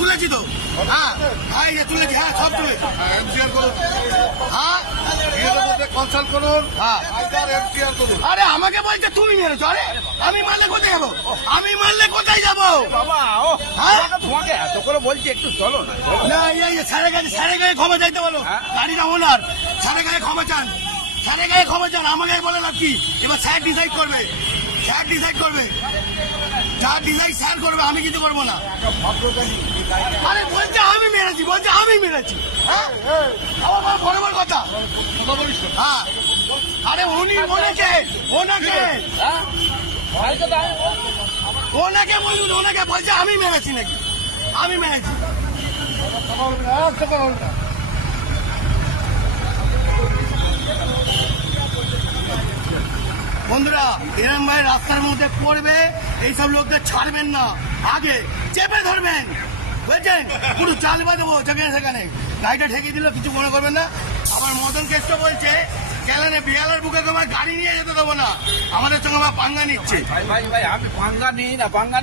তুলেছি তো। হ্যাঁ হ্যাঁ এই যে তুলেছি, হ্যাঁ সব তুলেছি। এমসিআর করুন, হ্যাঁ নিজেদের মধ্যে কনসাল্ট করুন, হ্যাঁ। আইদার এমসিআর করুন। আরে আমাকে বলছে তুমি মেরেছো। আরে আমি মারলে কোথায় যাবো? আমি মারলে কোথায় যাবো? বাবা ও হ্যাঁ? তোমাকে এত করে বলছি একটু চলো না চলো। না এই স্যারের গায়ে ক্ষমা চাইতে বলো। হ্যাঁ? গাড়িটা ওনার, স্যারের গায়ে ক্ষমা চান, স্যারের গায়ে ক্ষমা চান। আমাকে বলে না কি, এবার স্যার ডিসাইড করবে, স্যার ডিসাইড করবে, স্যার ডিসাইড স্যার করবে, আমি কিছু করবো না। আরে বলছে আমি মেরেছি, বলছে আমি মেরেছি। হ্যাঁ আমার বড় বড় কথা। হ্যাঁ আরে উনি ওনাকে ওনাকে হ্যাঁ? কালকে তো আমি বলছি। ওনাকে বলুন, ওনাকে বলছে আমি মেরেছি নাকি, আমি মেরেছি। বন্ধুরা এরম ভাই রাস্তার মধ্যে পড়বে, এইসব লোকদের ছাড়বেন না, আগে চেপে ধরবেন, বুঝছেন? পুরো চালবা দেবো যেখানে সেখানে। গাড়িটা ঠেকে দিল, কিছু মনে করবেন না। আমার মদন কেষ্ট বলছে গেলেনে বিয়ালার বুকে তোমার গাড়ি নিয়ে যেতে দেবো না, আমাদের সঙ্গে আমার পাঙ্গা নিচ্ছে। ভাই ভাই ভাই আমি পাঙ্গা নিই না, পাঙ্গা